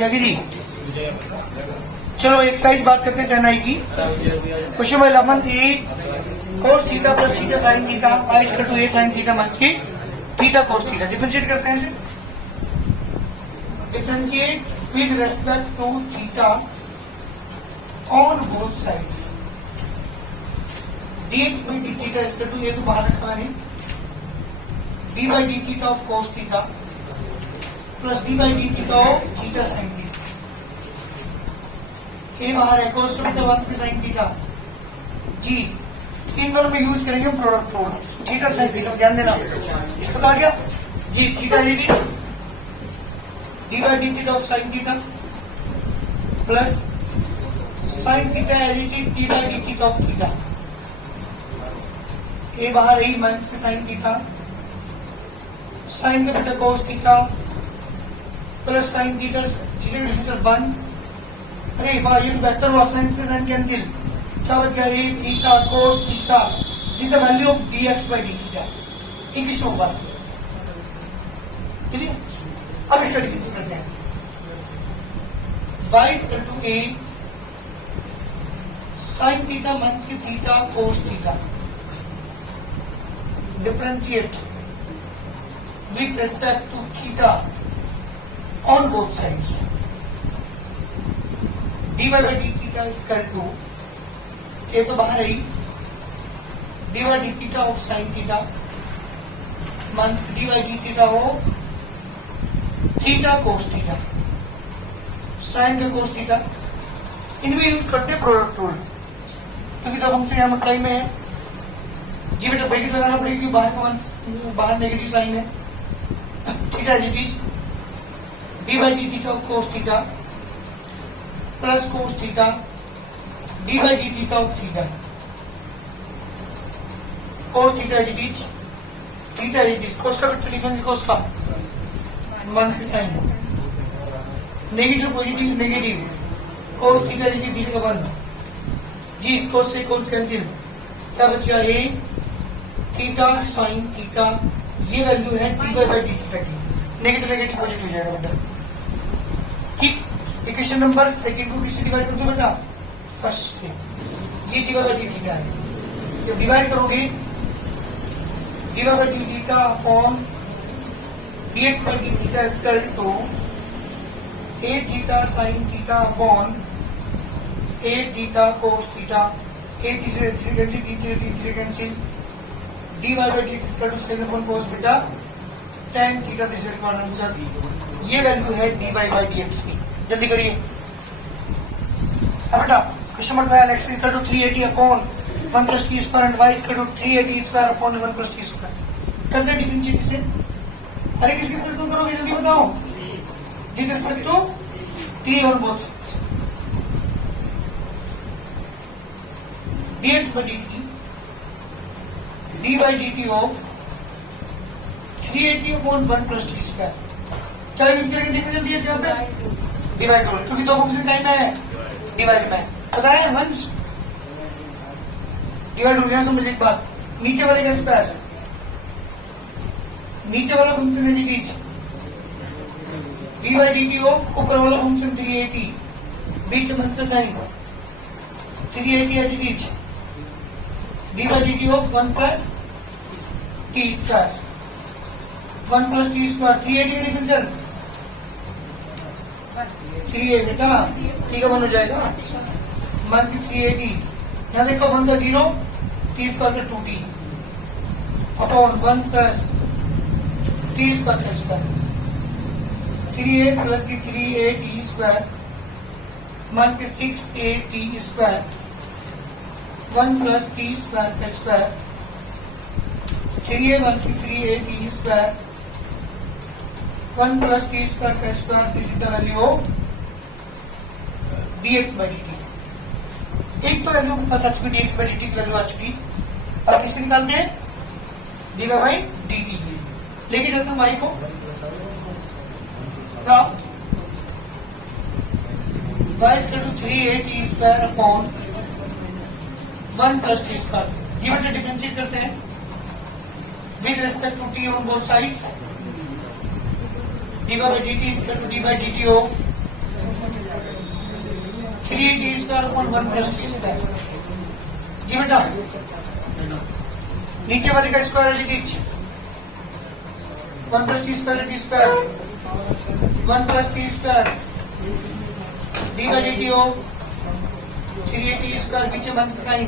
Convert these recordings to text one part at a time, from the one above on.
क्या जी? चलो एक्सरसाइज बात करते हैं 10i की। Question number 11 a cos theta plus theta sine theta i equal to a sine theta minus की थीटा cos थीटा। डिफरेंशिएट करते हैं इसे। Differentiate with respect to theta on both sides. dx by d theta equal to ये तो बाहर रखा है d by d theta of cos theta plus d by d theta of theta sine theta. ये बाहर है cos थीटा 1 की sine theta जी। इन दोनों में यूज करेंगे product rule. Theta sine theta ध्यान देना। इस प्रकार क्या जी थीटा ये d by d theta of sine theta plus sine theta d by d theta of theta. ये बाहर है माइनस के साइन थीटा साइन का बेटा cos theta plus sine theta theta 1। अरे वाह ये बेहतर हुआ साइन से साइन कैंसिल। क्या बचा ये theta cos theta the value of dx by d theta. एक ही होगा क्लियर। अब इसका डिफरेंस करते हैं। y equal to a sine theta minus की theta cos theta. Differentiate with respect to theta on both sides. dy by d theta is equal to ये तो बाहर है dy by d theta of sin theta minus dy by d theta of theta cos theta। sin का cos theta इनमें use करते हैं product rule क्योंकि तो हमसे यहाँ मल्टीप्लाई में है जी बेटा ब्रैकेट लगाना पड़ेगा क्योंकि बाहर नेगेटिव साइन है। Theta it is D by D theta of cos theta plus cos theta d by D theta of theta. Cos theta it is theta it is cos का बेटा डिफरेंस कोस का minus के sine negative positive negative cos theta it is theta का 1 जी। इस कोस से cos cancel क्या बचेगा ये थीटा साइन थीटा। ये वैल्यू है D Y by D theta की। नेगेटिव नेगेटिव पॉजिटिव हो जाएगा बेटा। ठीक इक्वेशन नंबर सेकंड को किससे डिवाइड कर दो बेटा फर्स्ट से। ये D Y by D theta है। जब डिवाइड करोगे D Y by D theta upon D X by D theta equal to A theta sine theta upon A theta cos theta. A तीसरे cancel तीसरे cancel D Y by D equal to square upon cos beta tan theta this is one answer. ये value है D Y by D X की। जल्दी करिए बेटा। Question number 12 x equal to 380 upon 1 plus T square and y equal to 380 square upon 1 plus T square. करते differentiate से। अरे किसके इक्वल करोगे जल्दी बताओ। विद रिस्पेक्ट टू t और both sides dx by dt d by dt of 380 upon 1 plus t square। क्या use करके देखने जल्दी है क्या पे डिवाइड करो क्योंकि दो फंक्शन टाइम में है डिवाइड में पता है वंस डिवाइड हो गया। समझ एक बात नीचे वाले का स्क्वायर नीचे वाला फंक्शन है जी d by dt ऑफ ऊपर वाला फंक्शन 380 बीच में का साइन 380 है G D by D T of 1 plus T square 1 plus T square 380 का डिफरेंशियल 380 बेटा टी का 1 हो जाएगा माइनस 380। यहाँ देखो 1 का 0 टी स्क्वायर का 2t upon 1 plus T square का स्क्वायर 3a प्लस की 3a स्क्वायर मान के 6a square 1 plus T square का square 3a + 3a square 1 plus T square का square. This is the value of dx by dt। एक तो value pass आ चुकी dx by dt की value आ चुकी। अब किससे निकालते हैं dy by dt लेके चलते हैं y को। y is equal to 3a square upon 1 plus T square. जी बेटा डिफरेंशिएट करते हैं with respect to T on both sides dy by dt is equal to dy by dt of 3t square upon 1 plus T square. जी बेटा, नीचे वाले का square लिख दीजिए, 1 plus T square T square, 1 plus T square D by D T of 3t square, पीछे one का sine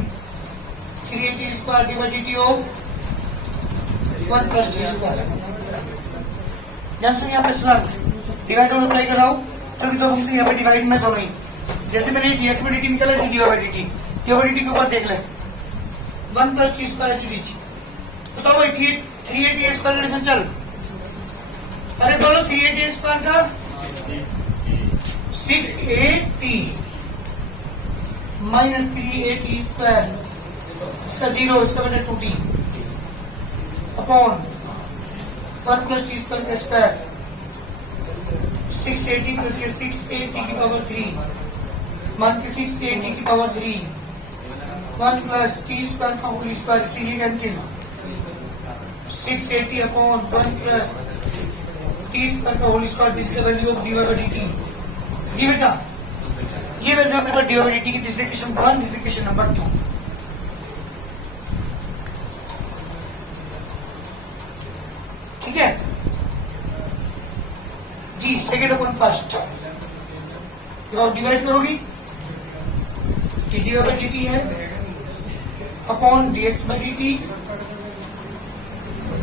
3t square D by D T of 1 plus T square. ध्यान से यहाँ पे सुना, डिवाइड और अप्लाई कर रहा हूँ तो दो फंक्शन यहाँ पे डिवाइड में दोनों ही, जैसे मैंने dx में dt निकाला इसे dy by dt, dy by dt के ऊपर देख ले 1 प्लस टी स्क्वायर लीजिए। बताओ भाई 3at स्क्वायर का डिफरेंशियल, अरे बोलो 3at स्क्वायर का 6at माइनस 3at स्क्वायर, इसका 0, इसका बचा 2t upon 1 plus T square का स्क्वायर 680 प्लस के 680 की पावर 3 मान के 680 की पावर 3 1 प्लस टी स्क्वायर का होल स्क्वायर, इसीलिए cancel 680 upon 1 plus T square का whole square, this is the value of dy by dt। जी बेटा, ये वैल्यू आपके पास dy by dt की, this equation 1, this equation number 2। ठीक है जी, सेकेंड अपॉन फर्स्ट, जब आप डिवाइड करोगी dy by dt है upon dx by dt,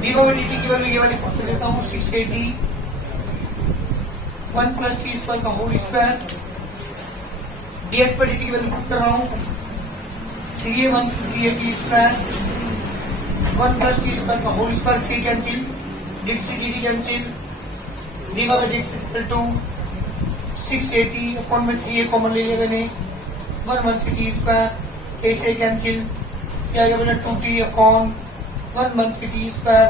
dy by dt की वैल्यू ये वाली फंक्शन लेता हूँ 680 1 प्लस टी स्क्वायर का whole square, dx by dt की वैल्यू पुट कर रहा हूँ 3a1 square 1 plus T square का whole square, see cancel dt से dt cancel, dy by dx equal to 680 upon में 3a कॉमन ले लिया मैंने 1 1 टी स्क्वायर, ऐसे कैंसिल क्या आएगा बेटा 2t upon 1 1 t square,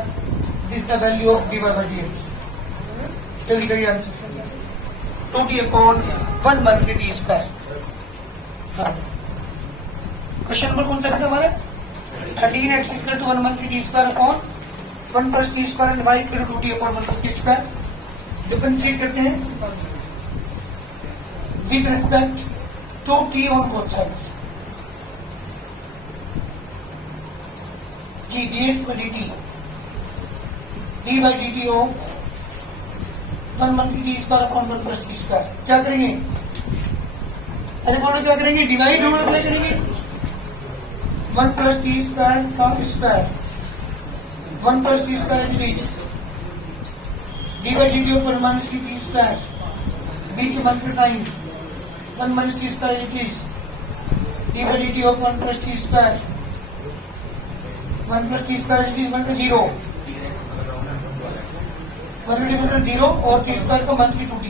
this the value of dy by dx। जल्दी करिए answer, 2t upon 1 1 t square. Question number कौन सा बेटा हमारा 13x equal to 1 1 t square upon 1 plus T square and y equal to 2t upon 1 t square. Differentiate करते हैं with respect to t on both sides. जी dx by dt d by dt of 1 1 t square upon 1 plus T square. क्या करेंगे, अरे बोलो क्या करेंगे, divide और अप्लाई करेंगे 1 प्लस टी स्क्वायर का square 1 plus T square is बीच D by D T of 1 minus T square, बीच में माइनस का sign 1 minus T square is D by D T of 1 plus T square 1 plus T square is 1 का 0 1 का 0 और T square का minus की 2t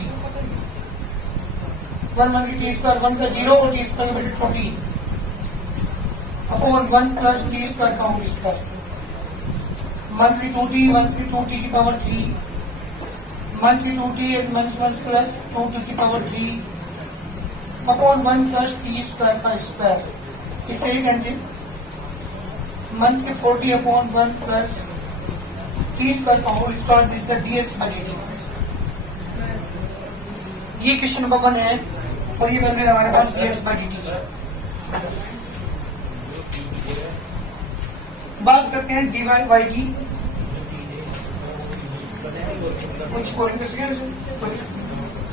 1 minus की T square 1 का 0 और टी स्क्वायर का 2t upon 1 plus T square का होल स्क्वायर, 1 की 2t 1 की 2t की पावर 3 1 की 2t एंड 1 प्लस 2t की power 3 upon 1 plus T square का स्क्वायर, इससे ही कैंसिल 1 की 40 अपॉन 1 प्लस टी स्क्वायर का whole square, this the dx by dt। ये क्वेश्चन नंबर 1 है और ये वैल्यू हमारे पास dx by dt है। बात करते हैं dy y की, कुछ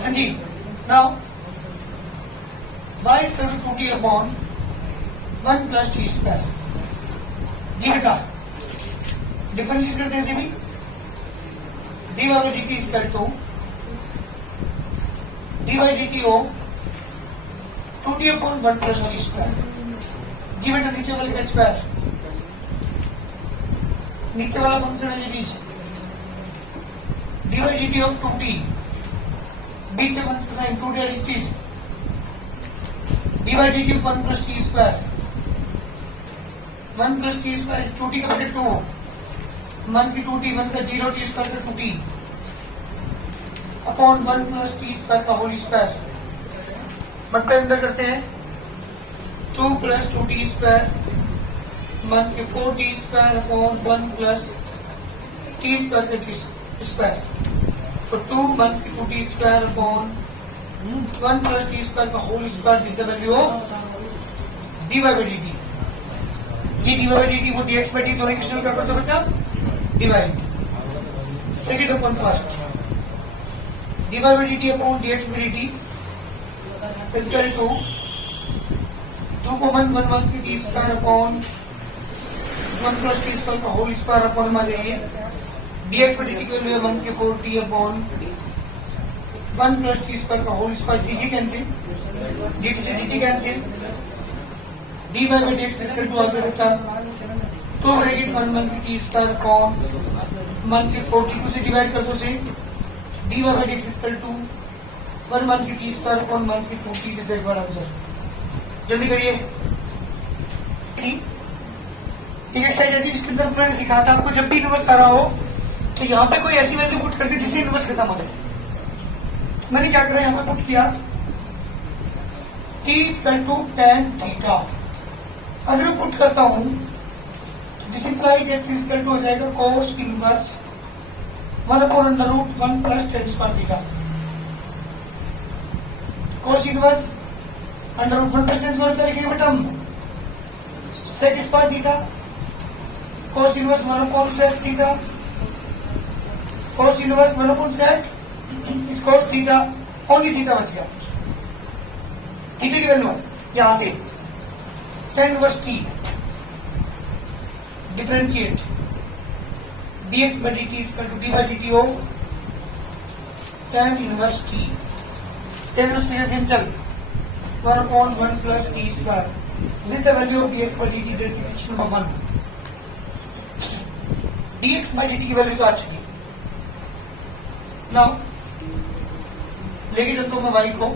हाँ जी, now y is equal to 2t upon 1 plus T square. जी बेटा, डिफरेंशिएट करते हैं भी dy by dt is equal to dy by dt of 2t upon 1 plus t square। जी बेटा, नीचे वाले का स्क्वायर, नीचे वाला फंक्शन है जी dy by dt of 2t, बीच में वन का sign 2t dy by dt of 1 plus t square 1 plus t square is 2t का बटे 2 1 की 2t 1 का 0 टी स्क्वायर का 2t upon 1 plus T square का होल स्क्वायर, बट्टे अंदर करते हैं 2 प्लस 2t स्क्वायर 1 के 4t square upon 1 plus T square का टी स्क्वायर, तो 2 1 की 2t square upon 1 plus t square का whole square, this the value of dy by dt। ये dy by dt वो dx by dt दोनों equation क्या करते हो बेटा, divide. Second upon first, dy by dt अपॉन dx by dt is equal to 2 common 1 1 की t square upon 1 plus t square का होल स्क्वायर अपॉन हमारे dx by dt की वैल्यू है 1 के 4t upon 1 plus t square का whole square, सीधी कैंसिल, dt से dt cancel, dy by dx is equal to आगे बेटा 2 ब्रैकेट 1 1 की t स्क्वायर अपॉन 1 से 42 से डिवाइड कर दो से dy by dx is equal to 1 1 की t स्क्वायर अपॉन 1 की 2t, is the required answer. जल्दी करिए। एक एक्सरसाइज है जिसके अंदर मैंने सिखाया था आपको, जब भी इनवर्स आ रहा हो तो यहाँ पे कोई ऐसी वैल्यू पुट कर दी जिससे इनवर्स खत्म हो जाए। मैंने क्या करा, यहाँ पे पुट किया t equal to tan theta. अगर पुट करता हूं this implies x equal to हो जाएगा cos inverse 1 upon under root 1 plus tan square theta. cos inverse under root 1 plus tan square theta लिखेंगे बेटा हम sec square theta. cos inverse 1 upon sec theta, cos inverse 1 upon sec is cos theta, only theta बच गया। Theta की वैल्यू यहां से tan inverse t differentiate dx by dt is equal to d by dt of tan inverse t। tan inverse cancel 1 upon 1 plus t square, this is the value of dx by dt, that is equation number 1। dx by dt की value तो आ चुकी। Now लेके चलता हूं मैं y को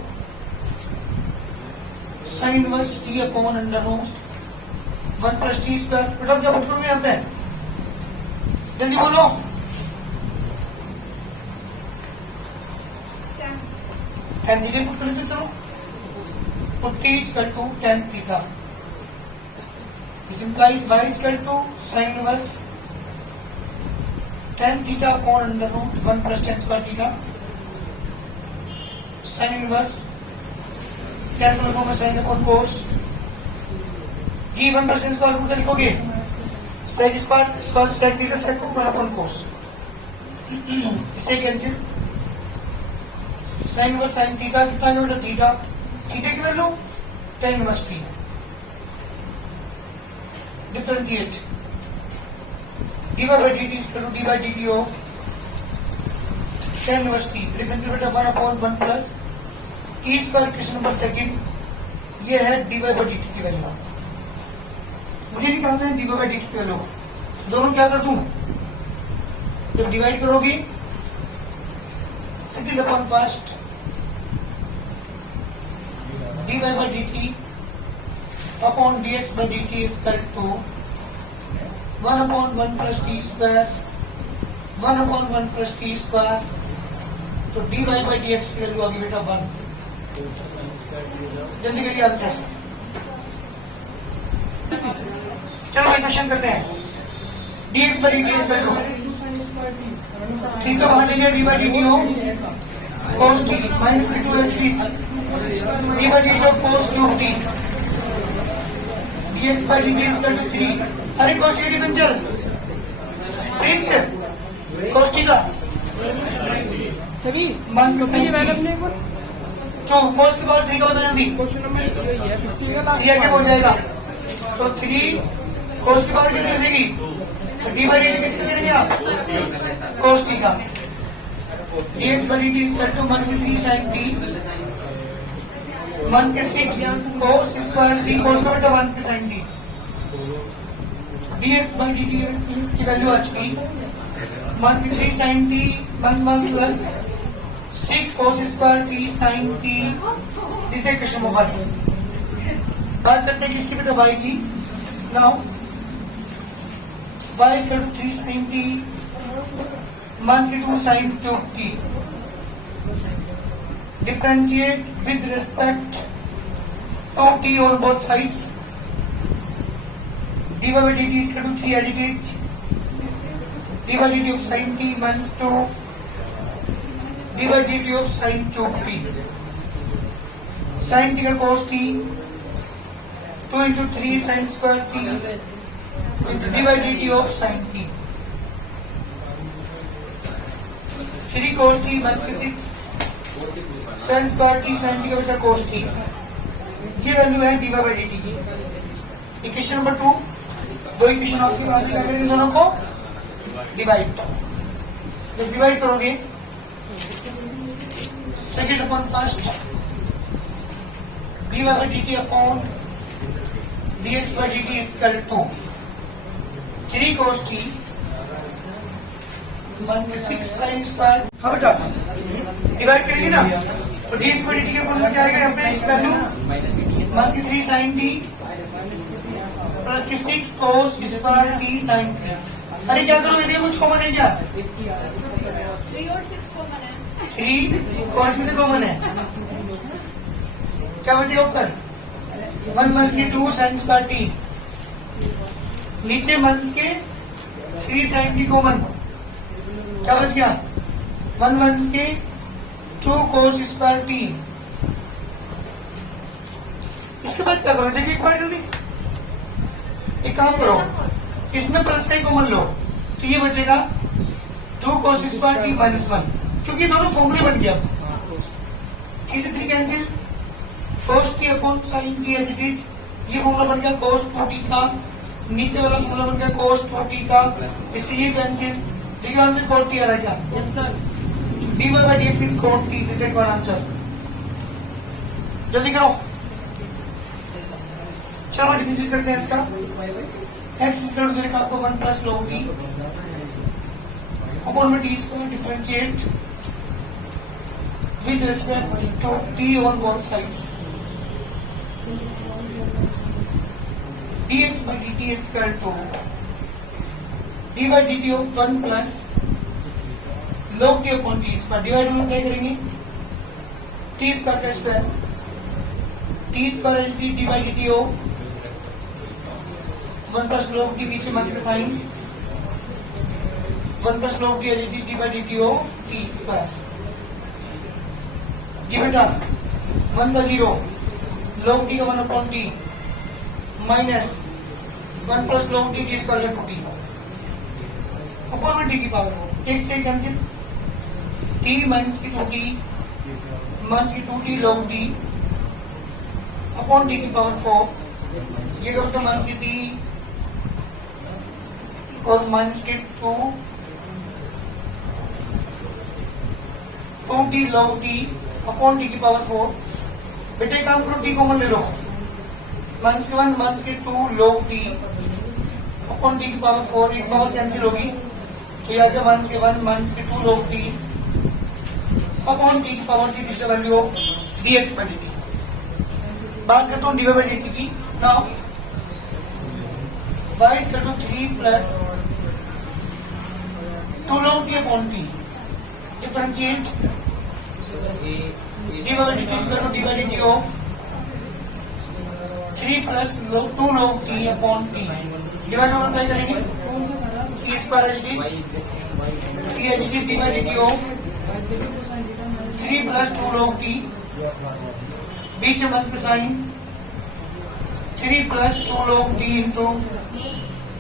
sin inverse t upon under root 1 plus T square. बेटा क्या पुट करूं यहाँ पे, जल्दी बोलो। tan थीटा पुट कर लेते चलो, put t equal to tan theta, this implies y equal to sin inverse tan theta upon under root 1 plus tan square theta, sin inverse calculate होगा साइन अपॉन कोस, जी 1 percent square root लिखोगे sec square square sec theta sec को 1 upon cos, इसे cancel sine inverse sine theta कितना है बेटा theta, theta की वैल्यू tan inverse t। Differentiate dy by dt is equal to d by dt of tan inverse t। Differentiate बेटा 1 upon 1 plus T square, question number second. ये है dy by dt की value, मुझे निकालना है dy by dx की value. दोनों क्या कर दूं, जब डिवाइड करोगी second upon first dy by dt अपॉन dx by dt is equal to 1 upon 1 plus T square 1 upon 1 plus T square, तो dy by dx की वैल्यू आ गई बेटा 1। जल्दी करिए आंसर। चलो क्वेश्चन करते हैं। dx by dt equal to theta बाहर ले लिया, dy by dt हो cos t minus b2 as it is, dy by dt of cos cube t, dx by dt is equal to 3। अरे cos t differential print cos t का सभी मान लो तो cos के बाद 3 का बता जल्दी, क्वेश्चन नंबर 3 आगे हो जाएगा तो 3 cos की पावर कितनी हो जाएगी, तो डी बाई डी टी किसको दे देंगे आप, cos t का, dx by dt is equal to 1 के 3 sin t 1 के 6 cos स्क्वायर t cos का बेटा 1 के sin t, dx by dt की वैल्यू आ चुकी 1 के 3 sin t 1 plus 6 cos square t sin t, इस देखिए क्वेश्चन नंबर 1। बात करते हैं किसकी बेटा y की। Now y is equal to 3 sin t 1 के 2 sin cube t, differentiate with respect to t on both sides, dy by dt is equal to 3 as it is, dy by dt of sin t minus 2 dy by dt of sin cube t, sine t का cos t 2 into 3 sin square t into d by dt of sin t 3 cos t 1 के 6 sin square t sin t का बचा cos t ये value है dy by dt की। Equation number 2 दो equation आपके पास है, क्या करेंगे दोनों को डिवाइड। जब डिवाइड करोगे second upon first dy by dt अपॉन dx by dt is equal to 3 cos t 1 में 6 sin square। हाँ बेटा डिवाइड करेंगे ना तो dx by dt के फॉर्म में क्या आएगा, यहाँ पे वैल्यू 1 की 3 sin t प्लस की 6 cos square t sin t। अरे क्या करोगे, देखो कुछ कॉमन है क्या, 3 और 6 कॉमन है। 3 cos में तो कॉमन है, क्या बचेगा ऊपर 1 मंथ्स के 2 sin स्क्वायर t, नीचे मंथ्स के 3 sin t कॉमन, क्या बच गया 1 मंथ्स के 2 cos स्क्वायर t। इसके बाद क्या करो, देखिए एक बार जल्दी, एक काम करो इसमें प्लस का ही कॉमन लो तो ये बचेगा 2 cos स्क्वायर t माइनस 1, क्योंकि दोनों फॉर्मूले बन गया। 3 से 3 cancel, cos t upon sin t as it is, ये फॉर्मूला बन गया cos 2t का, नीचे वाला फॉर्मूला बन गया cos 2t का, इससे ये कैंसिल, ठीक है आंसर cos t आ रहा है क्या, yes sir. dy by dx is cos t, this is answer. जल्दी करो, चलो डिफरेंशिएट करते हैं इसका। x इज इक्वल टू आपको 1 प्लस log t अपॉन में t square differentiate with respect to t on both sides, dx by dt is equal to d by dt of 1 plus log t upon t square. Divide में क्या करेंगे, t square का स्क्वायर, t square is d by dt of 1 plus log t, पीछे मंथ का sign, 1 plus log t as d by dt of t square. जी बेटा 1 का 0 log t का 1 upon t minus 1 plus log t square का 2t अपॉन में t की पावर एक से कैंसिल, t माइनस की 2t माइनस की 2t log t upon t की पावर 4, ये कब माइनस की t और माइनस के 2t log t upon t की पावर 4। बेटे काम करो, t कॉमन ले लो, माइनस के 1 माइनस के 2 log t अपॉन t की पावर 4, एक पावर कैंसिल होगी तो यह आ गया माइनस के 1 माइनस के 2 log t अपॉन t की power t, this value of dx by dt। बात करता हूँ dy by dt की। Now y is equal to 3 plus 2 log t upon t, differentiate dy by dt is equal to dy by dt of 3 plus 2 log t upon t। Divide और multiply करेंगे, t square as it is, t as it is dy by dt of 3 plus 2 log t, बीच में मंथ का sign 3 plus 2 log t into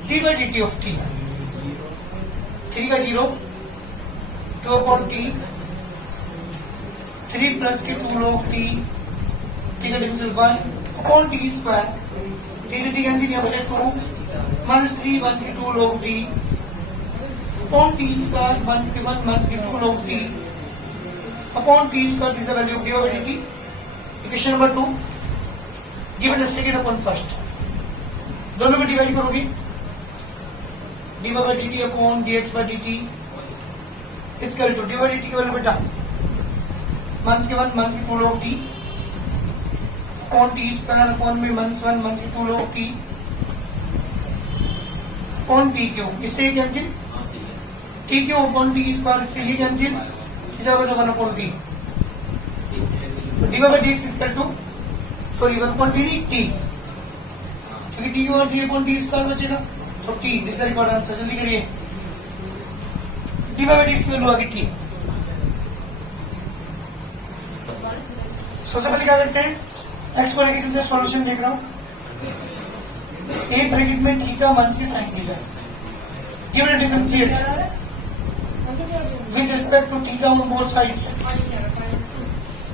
d by dt of t, 3 का 0 2 upon t, 3 plus के 2 log t, t का differential 1 upon t square, t से t cancel, यहाँ बचे 2 माइनस 3 माइनस के 2 log t upon t square, minus के 1 minus के 2 log t upon t square, this is the value of dy by dt। Equation number 2 given second upon first, दोनों को divide करोगे dy by dt अपॉन dx by dt is equal to dy by dt की value बेटा minus के 1 minus के 2 log t upon t square upon में minus 1 minus के 2 log t upon t cube, इससे ये cancel, t cube upon t square, इससे ये कैंसिल, सीधा बेटा 1 upon t, dy by dx is equal to, sorry 1 upon t नहीं t, क्योंकि t और 3 अपॉन t स्क्वायर बचेगा तो t, this is the required answer. जल्दी करिए, dy by dx की वैल्यू आ गई t। सबसे पहले क्या करते हैं, एक्स को लेके कितने सॉल्यूशन देख रहा हूं ए ब्रैकेट में थीटा माइनस की sine theta given differentiate with respect to theta on both sides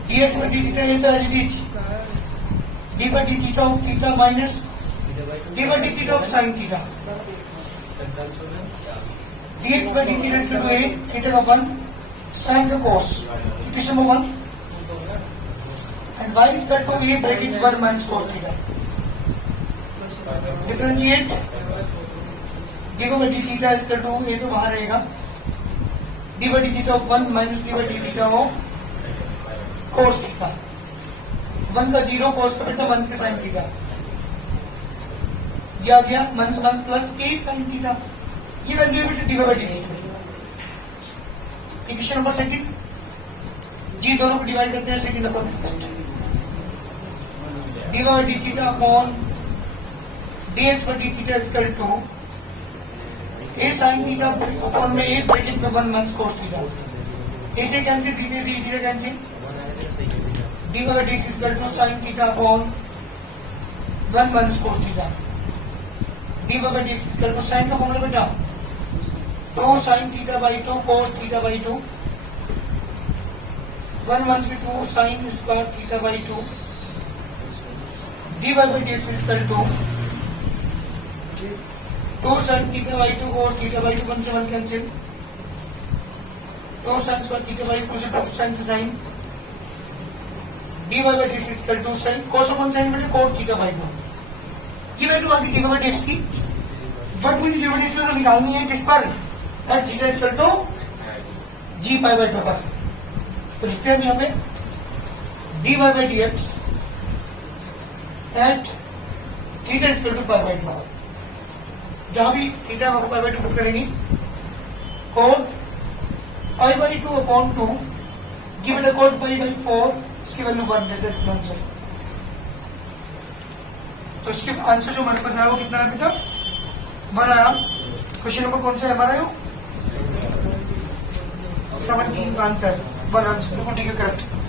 dx by d theta is as it is d by d theta of theta minus d by d theta of sin theta dx by d theta is equal to a theta का 1 sin का cos equation number 1 and y is equal to a bracket 1 minus cos theta differentiate d by d theta is equal to a तो बाहर रहेगा d by d theta of 1 minus d by d theta of cos theta 1 का 0 cos का बेटा 1 के sin theta ये आ गया minus minus plus a sin theta ये वैल्यू है बेटा d by d equation number second जी दोनों को डिवाइड करते हैं second upon first d by D theta upon dx by d theta is equal to a sin theta upon में a bracket में 1 माइनस cos थीटा a से cancel d theta cancel d by dx is equal to sin theta upon 1 minus cos theta. d by dx is equal to sin का formula बेटा 2 sin theta by 2 cos theta by 2 1 minus 2 sin square theta by 2 d by dx is equal to 2 sin theta by 2 cos theta by 2 1 से 1 cancel 2 sin square theta by 2 से 2 sin से sin dy by dx is equal to sin cos upon sin बटे cot theta by 2 ये value आ गई dy by dx की but मुझे dy by dx value निकालनी है किस पर at theta is equal to g pi by 2 पर तो लिखते हैं यहाँ पे dy by dx at theta is equal to pi by 2 जहां भी थीटा हम पाई बाई 2 पुट करेंगे cot पाई बाई 2 अपॉन 2 जी बेटा cot पाई बाई 4 इसकी वैल्यू 1 देते हैं आंसर तो इसके आंसर जो हमारे पास आया वो कितना है बेटा 1 आया क्वेश्चन नंबर कौन सा है हमारा 17 आंसर 1 आंसर ठीक है करेक्ट